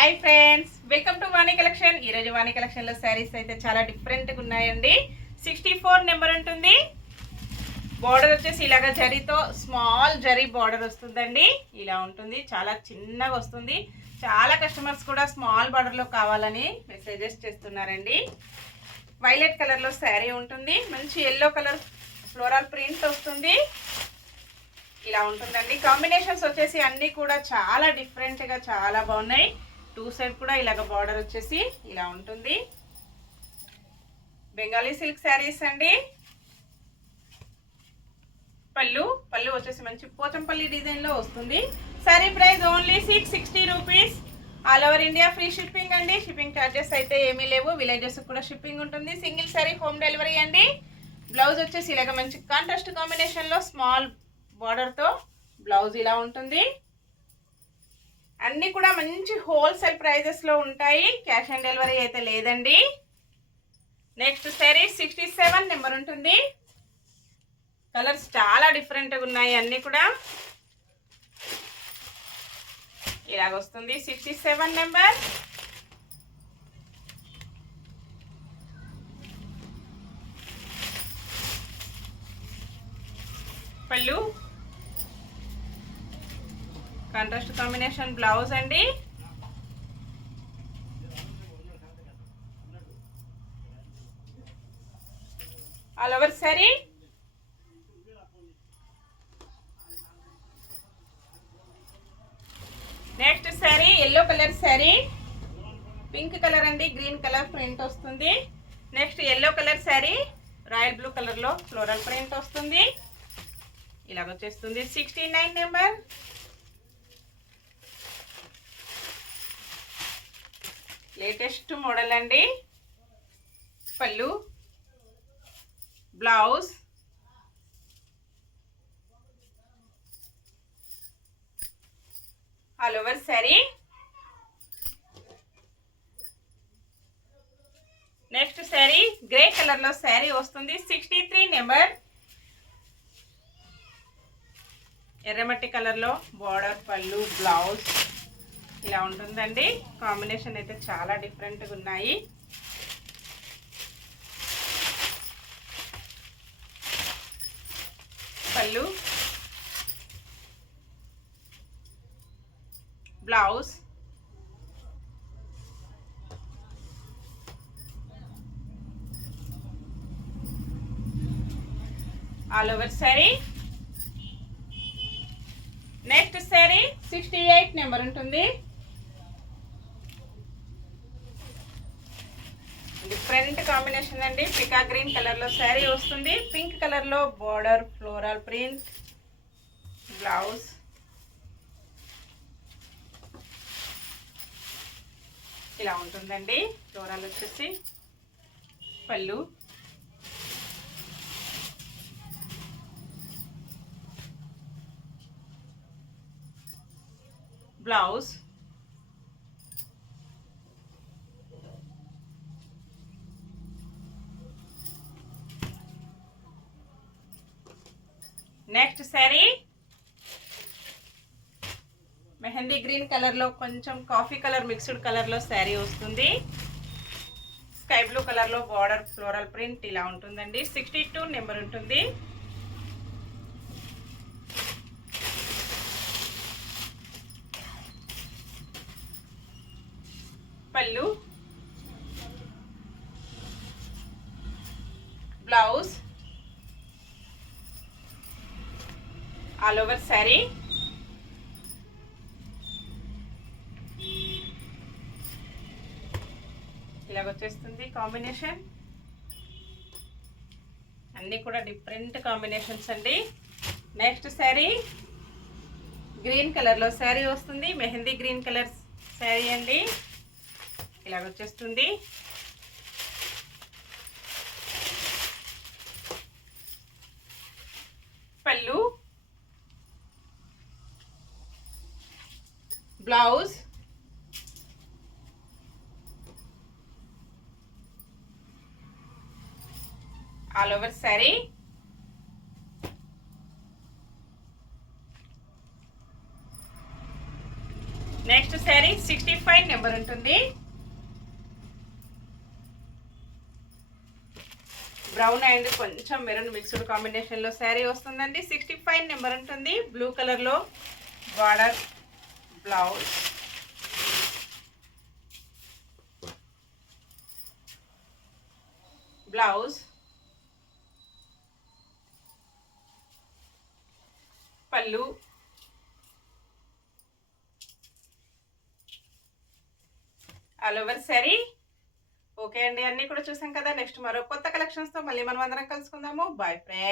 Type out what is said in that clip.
Hi friends, welcome to వాణి కలెక్షన్. ఈరోజు వాణి కలెక్షన్లో శారీస్ అయితే చాలా డిఫరెంట్గా ఉన్నాయండి. 64 నెంబర్ ఉంటుంది. బార్డర్ వచ్చేసి ఇలాగ జరీతో స్మాల్ జరీ బార్డర్ వస్తుందండి. ఇలా ఉంటుంది, చాలా చిన్నగా వస్తుంది. చాలా కస్టమర్స్ కూడా స్మాల్ బార్డర్లో కావాలని మెసేజెస్ చేస్తున్నారండి. వైలెట్ కలర్లో శారీ ఉంటుంది. మంచి ఎల్లో కలర్ ఫ్లోరల్ ప్రింట్ వస్తుంది. ఇలా ఉంటుందండి. కాంబినేషన్స్ వచ్చేసి అన్నీ కూడా చాలా డిఫరెంట్గా చాలా బాగున్నాయి. టూ సైడ్ కూడా ఇలాగ బార్డర్ వచ్చేసి ఇలా ఉంటుంది. బెంగాలీ సిల్క్ శారీస్ అండి. పళ్ళు వచ్చేసి మంచి పోచంపల్లి డిజైన్లో వస్తుంది. Sari price only 660 rupees. All over India free shipping అండి. షిప్పింగ్ ఛార్జెస్ అయితే ఏమీ లేవు. విలేజెస్ కూడా షిప్పింగ్ ఉంటుంది. సింగిల్ శారీ హోమ్ డెలివరీ అండి. బ్లౌజ్ వచ్చేసి ఇలాగ మంచి కాంట్రాస్ట్ కాంబినేషన్లో స్మాల్ బార్డర్తో బ్లౌజ్ ఇలా ఉంటుంది. అన్నీ కూడా మంచి హోల్సేల్ ప్రైజెస్లో ఉంటాయి. క్యాష్ ఆన్ డెలివరీ అయితే లేదండి. నెక్స్ట్ శారీ 67 నెంబర్ ఉంటుంది. కలర్స్ చాలా డిఫరెంట్గా ఉన్నాయి. అన్నీ కూడా ఇలాగ వస్తుంది. 67 నెంబర్. పళ్ళు కాంట్రాస్ట్ కాంబినేషన్ బ్లౌజ్ అండి. All over sari. నెక్స్ట్ sari yellow colour sari, pink colour అండి, గ్రీన్ కలర్ ప్రింట్ వస్తుంది. Next yellow colour sari, royal blue కలర్లో ఫ్లోరల్ ప్రింట్ వస్తుంది. ఇలాగ వచ్చేస్తుంది. 69 నెంబర్. లేటెస్ట్ మోడల్ అండి. పళ్ళు బ్లౌజ్ ఆల్ ఓవర్ శారీ. నెక్స్ట్ శారీ గ్రే కలర్లో శారీ వస్తుంది. 63 నెంబర్. ఎర్రమట్టి కలర్లో బార్డర్, పళ్ళు, బ్లౌజ్ ఇలా ఉంటుందండి. కాంబినేషన్ అయితే చాలా డిఫరెంట్గా ఉన్నాయి. పళ్ళు బ్లౌజ్ ఆల్ ఓవర్ శారీ. నెక్స్ట్ శారీ 68 నెంబర్ ఉంటుంది. డిఫరెంట్ కాంబినేషన్ అండి. పికా గ్రీన్ కలర్లో శారీ వస్తుంది. పింక్ కలర్లో బార్డర్, ఫ్లోరల్ ప్రింట్, బ్లౌజ్ ఇలా ఉంటుందండి. ఫ్లోరల్ వచ్చేసి పళ్ళు బ్లౌజ్ నెక్స్ట్ శారీ మెహందీ గ్రీన్ కలర్లో కొంచెం కాఫీ కలర్ మిక్స్డ్ కలర్లో శారీ వస్తుంది. స్కై బ్లూ కలర్లో బార్డర్, ఫ్లోరల్ ప్రింట్ ఇలా ఉంటుందండి. 62 నెంబర్ ఉంటుంది. పళ్ళు బ్లౌజ్ ఆల్ ఓవర్ శారీ. ఇలాగ వచ్చేస్తుంది కాంబినేషన్. అన్నీ కూడా డిఫరెంట్ కాంబినేషన్స్ అండి. నెక్స్ట్ శారీ గ్రీన్ కలర్లో శారీ వస్తుంది. మెహందీ గ్రీన్ కలర్ శారీ అండి. ఇలాగ వచ్చేస్తుంది. పళ్ళు బ్లౌజ్ ఆల్ ఓవర్ శారీ. నెక్స్ట్ శారీ 65 65 నెంబర్ ఉంటుంది. బ్రౌన్ అండ్ కొంచెం మెరూన్ మిక్స్డ్ కాంబినేషన్ లో శారీ వస్తుందండి. 65 నెంబర్ ఉంటుంది. బ్లూ కలర్ లో బార్డర్, బ్లౌజ్, పళ్ళు, ఆల్ ఓవర్ శారీ. ఓకే అండి, అన్ని కూడా చూసాం కదా. నెక్స్ట్ మరో కొత్త కలెక్షన్స్ తో మళ్ళీ మనం అందరం కలుసుకుందాము. Bye friends.